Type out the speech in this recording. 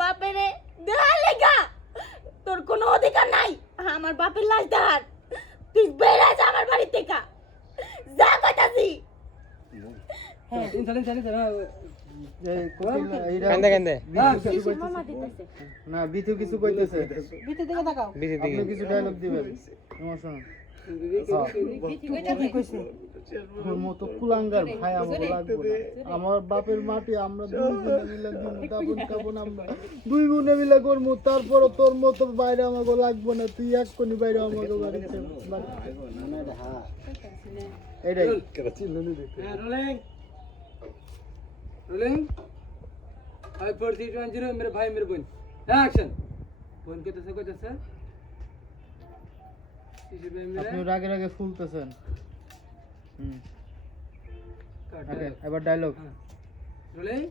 বাপের দেহার লেগা। তোর কোনো অধিকার নাই। আমার বাপের লাশ দেহার। তুই বেড়ে যা আমার বাড়ি থেকে। যা কইতাছি। না বিতু কিছু কইতেছে। বিতু দিকে তাকাও। বিতু দিকে। কিছু ডায়লগ দিবেন। ইমোশন বিতু হ্যাঁ। কইছে তোর মতো কুলাঙ্গার ভাই আমার লাগবে আমার বাপের মাটি আমরা দুই মিলে কাপন কাপন আমরা দুই মিলে করব। তোর মতো বাইরে আমাকে লাগবো না। তুই এক কোনি বাইরে আমাকে বাড়িতে এটাই আপনি রাগে রাগে ফুলতেছেন হুম। এবার ডায়লগ হ্যাঁ। বলেই